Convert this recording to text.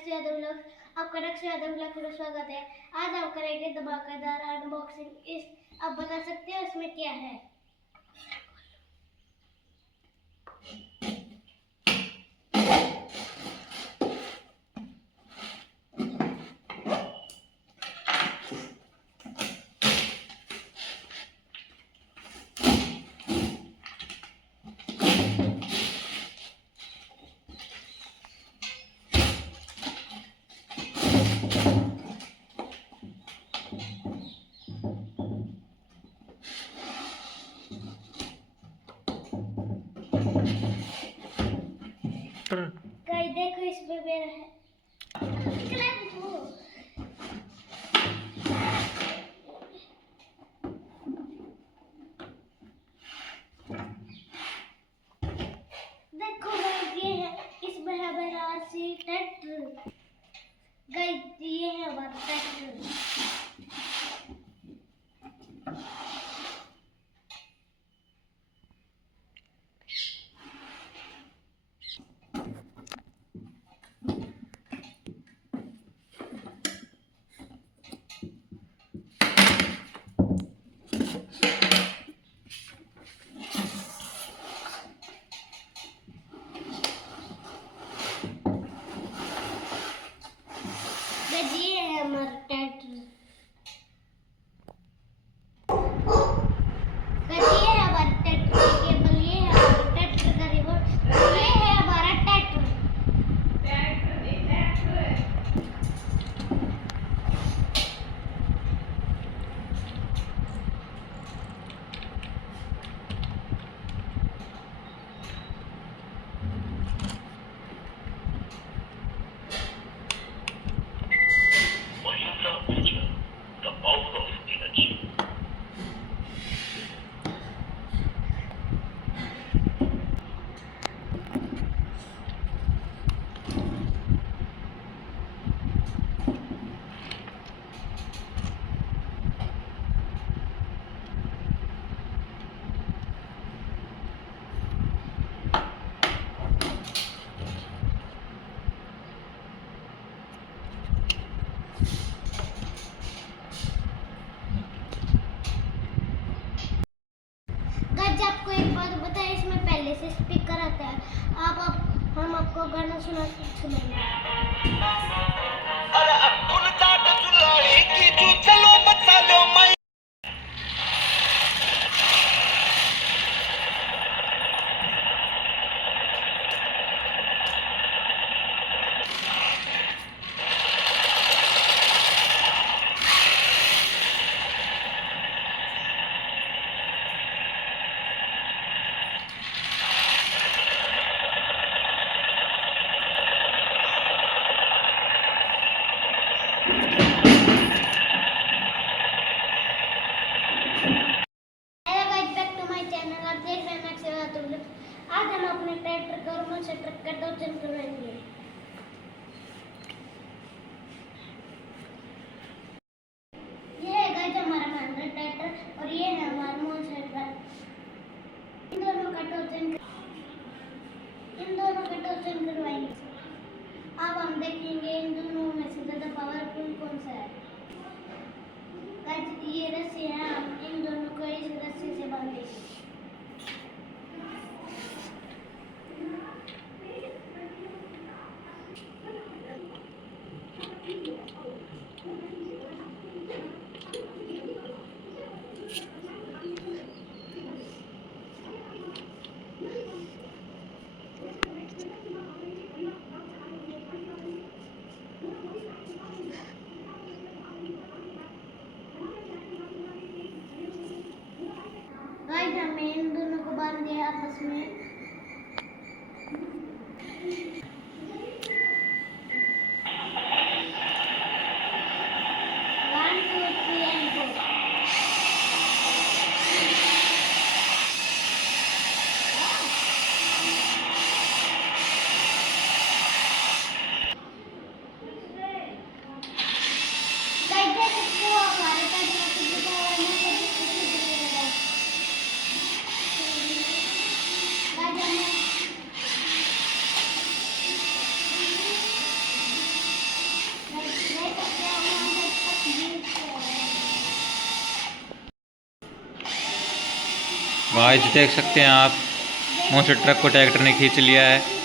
आपका रक्ष यादव व्लॉग में स्वागत है। आज हम करेंगे धमाकेदार अनबॉक्सिंग। इस आप बता सकते हो इसमें क्या है? गाइस देखो इसमें मेरा है। देखो गाइस ये है, इसमें है मेरा सी ट्रैक्टर। गाइस ये है हमारा ट्रैक्टर। ये है हमारा ट्रैक्टर। ये है हमारा ट्रैक्टर की केबल, ये है हमारा ट्रैक्टर का रिमोट, ये है हमारा ट्रैक्टर। गाइस आपको एक बात बताएं, इसमें पहले से स्पीकर आता है। हम आपको गाना सुनाएंगे। आज हम अपने ट्रैक्टर गवर्नमेंट से ट्रक का टोचन करवाएंगे। ये है गाइस हमारा महिंद्रा ट्रैक्टर और ये है हमारा मोटरसाइकिल। इन दोनों का टोचन करवाएंगे। अब हम देखेंगे इन दोनों में से ज्यादा पावरफुल कौन सा है। गाइस ये रस्सी है, हम इन दोनों को इस रस्सी से बांधेंगे। गाइस देख सकते हैं आप, मोटर ट्रक को ट्रैक्टर ने खींच लिया है।